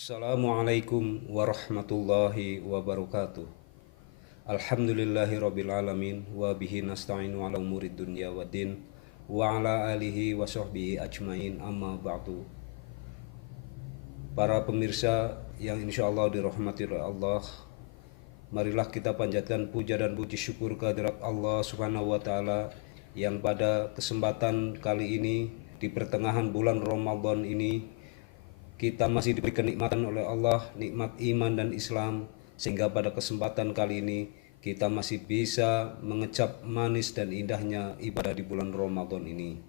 Assalamualaikum warahmatullahi wabarakatuh. Alhamdulillahi alamin wa bihi nasta'inu ala umurid dunya waddin wa ala alihi wa sahbihi ajmain amma ba'du. Para pemirsa yang insyaallah dirahmati oleh Allah, marilah kita panjatkan puja dan puji syukur kehadirat Allah Subhanahu wa taala yang pada kesempatan kali ini di pertengahan bulan Ramadan ini kita masih diberi kenikmatan oleh Allah, nikmat iman dan Islam, sehingga pada kesempatan kali ini kita masih bisa mengecap manis dan indahnya ibadah di bulan Ramadan ini.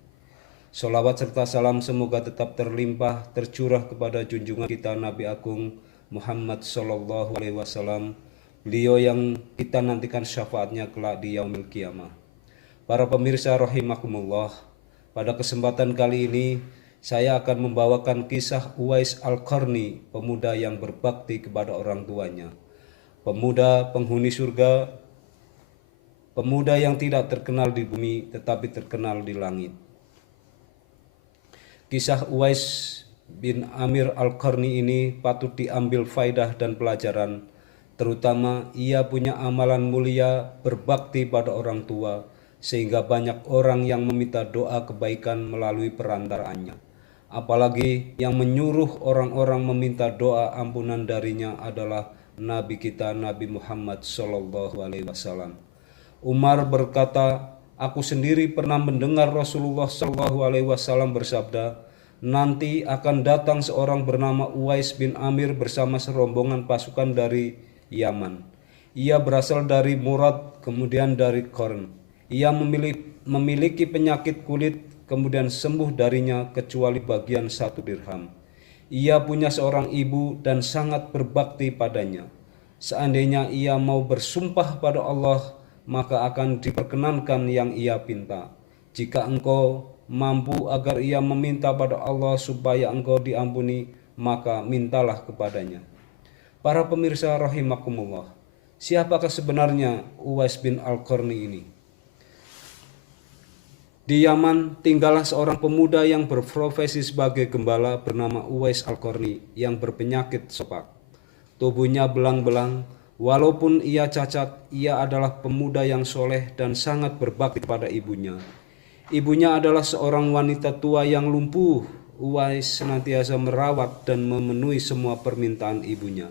Sholawat serta salam semoga tetap terlimpah tercurah kepada junjungan kita Nabi Agung Muhammad Sallallahu Alaihi Wasallam, beliau yang kita nantikan syafaatnya kelak di yaumil qiyamah. Para pemirsa rahimakumullah, pada kesempatan kali ini saya akan membawakan kisah Uwais Al-Qarni, pemuda yang berbakti kepada orang tuanya, pemuda penghuni surga, pemuda yang tidak terkenal di bumi tetapi terkenal di langit. Kisah Uwais bin Amir Al-Qarni ini patut diambil faidah dan pelajaran, terutama ia punya amalan mulia berbakti pada orang tua, sehingga banyak orang yang meminta doa kebaikan melalui perantaraannya. Apalagi yang menyuruh orang-orang meminta doa ampunan darinya adalah Nabi kita Nabi Muhammad Sallallahu Alaihi Wasallam. Umar berkata, aku sendiri pernah mendengar Rasulullah Sallallahu Alaihi Wasallam bersabda, nanti akan datang seorang bernama Uwais bin Amir bersama serombongan pasukan dari Yaman. Ia berasal dari Murad, kemudian dari Qarn. Ia memiliki penyakit kulit, kemudian sembuh darinya kecuali bagian 1 dirham. Ia punya seorang ibu dan sangat berbakti padanya. Seandainya ia mau bersumpah pada Allah, maka akan diperkenankan yang ia pinta. Jika engkau mampu agar ia meminta pada Allah supaya engkau diampuni, maka mintalah kepadanya. Para pemirsa rahimakumullah, siapakah sebenarnya Uwais bin Al-Qarni ini? Di Yaman tinggallah seorang pemuda yang berprofesi sebagai gembala bernama Uwais Al-Qarni yang berpenyakit sopak. Tubuhnya belang-belang, walaupun ia cacat, ia adalah pemuda yang soleh dan sangat berbakti pada ibunya. Ibunya adalah seorang wanita tua yang lumpuh. Uwais senantiasa merawat dan memenuhi semua permintaan ibunya.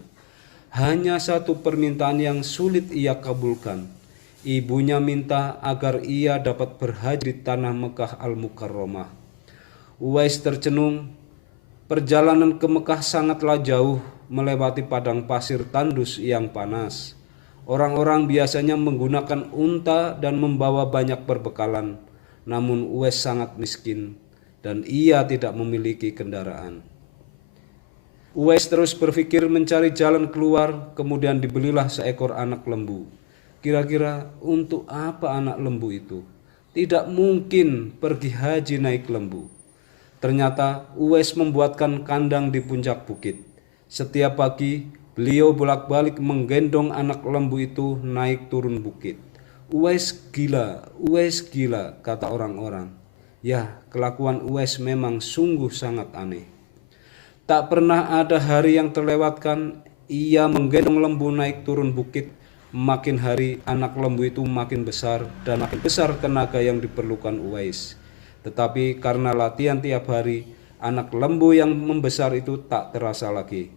Hanya satu permintaan yang sulit ia kabulkan. Ibunya minta agar ia dapat berhaji di tanah Mekah Al-Mukarramah. Uwais tercenung. Perjalanan ke Mekah sangatlah jauh, melewati padang pasir tandus yang panas. Orang-orang biasanya menggunakan unta dan membawa banyak perbekalan. Namun Uwais sangat miskin dan ia tidak memiliki kendaraan. Uwais terus berpikir mencari jalan keluar, kemudian dibelilah seekor anak lembu. Kira-kira untuk apa anak lembu itu? Tidak mungkin pergi haji naik lembu. Ternyata Uwais membuatkan kandang di puncak bukit. Setiap pagi beliau bolak-balik menggendong anak lembu itu naik turun bukit. Uwais gila, kata orang-orang. Ya, kelakuan Uwais memang sungguh sangat aneh. Tak pernah ada hari yang terlewatkan ia menggendong lembu naik turun bukit. Makin hari anak lembu itu makin besar dan makin besar tenaga yang diperlukan Uwais. Tetapi karena latihan tiap hari, anak lembu yang membesar itu tak terasa lagi.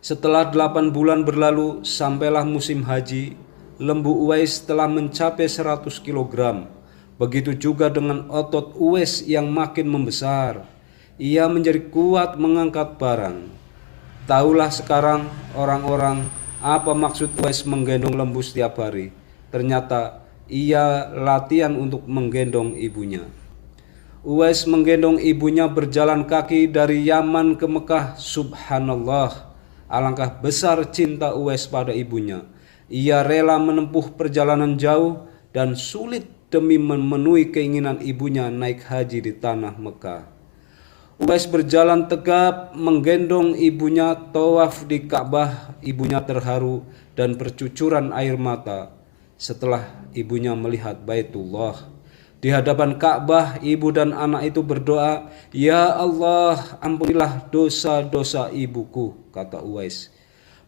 Setelah 8 bulan berlalu, sampailah musim haji. Lembu Uwais telah mencapai 100 kg. Begitu juga dengan otot Uwais yang makin membesar. Ia menjadi kuat mengangkat barang. Taulah sekarang orang-orang apa maksud Uwais menggendong lembu setiap hari? Ternyata ia latihan untuk menggendong ibunya. Uwais menggendong ibunya berjalan kaki dari Yaman ke Mekah. Subhanallah, alangkah besar cinta Uwais pada ibunya. Ia rela menempuh perjalanan jauh dan sulit demi memenuhi keinginan ibunya naik haji di tanah Mekah. Uwais berjalan tegap menggendong ibunya tawaf di Ka'bah. Ibunya terharu dan bercucuran air mata setelah ibunya melihat Baitullah. Di hadapan Ka'bah, ibu dan anak itu berdoa, "Ya Allah, ampunilah dosa-dosa ibuku," kata Uwais.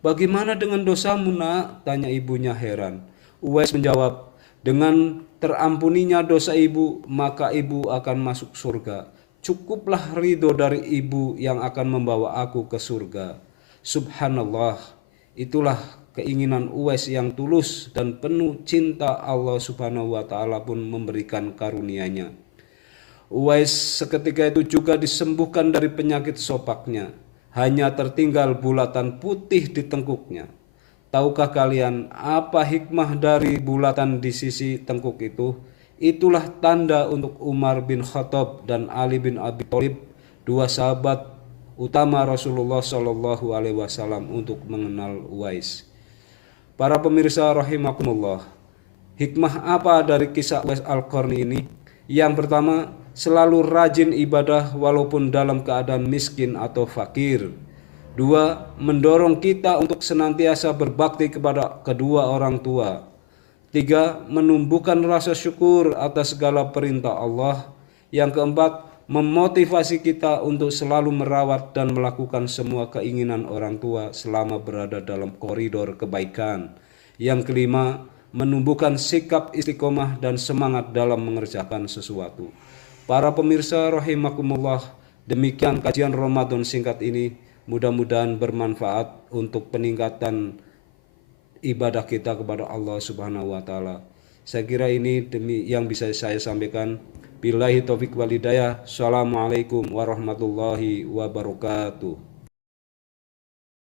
"Bagaimana dengan dosamu, Nak?" tanya ibunya heran. Uwais menjawab, "Dengan terampuninya dosa ibu, maka ibu akan masuk surga. Cukuplah ridho dari ibu yang akan membawa aku ke surga." Subhanallah, itulah keinginan Uwais yang tulus dan penuh cinta. Allah Subhanahu wa taala pun memberikan karunia-Nya. Uwais seketika itu juga disembuhkan dari penyakit sopaknya. Hanya tertinggal bulatan putih di tengkuknya. Tahukah kalian apa hikmah dari bulatan di sisi tengkuk itu? Itulah tanda untuk Umar bin Khattab dan Ali bin Abi Thalib, dua sahabat utama Rasulullah Shallallahu Alaihi Wasallam, untuk mengenal Uwais. Para pemirsa rahimakumullah, hikmah apa dari kisah Uwais Al-Qarni ini? Yang pertama, selalu rajin ibadah walaupun dalam keadaan miskin atau fakir. Dua, mendorong kita untuk senantiasa berbakti kepada kedua orang tua. Tiga, menumbuhkan rasa syukur atas segala perintah Allah. Yang keempat, memotivasi kita untuk selalu merawat dan melakukan semua keinginan orang tua selama berada dalam koridor kebaikan. Yang kelima, menumbuhkan sikap istiqomah dan semangat dalam mengerjakan sesuatu. Para pemirsa rahimakumullah, demikian kajian Ramadan singkat ini. Mudah-mudahan bermanfaat untuk peningkatan ibadah kita kepada Allah Subhanahu wa taala. Saya kira ini demi yang bisa saya sampaikan. Billahi taufik wal hidayah. Assalamualaikum warahmatullahi wabarakatuh.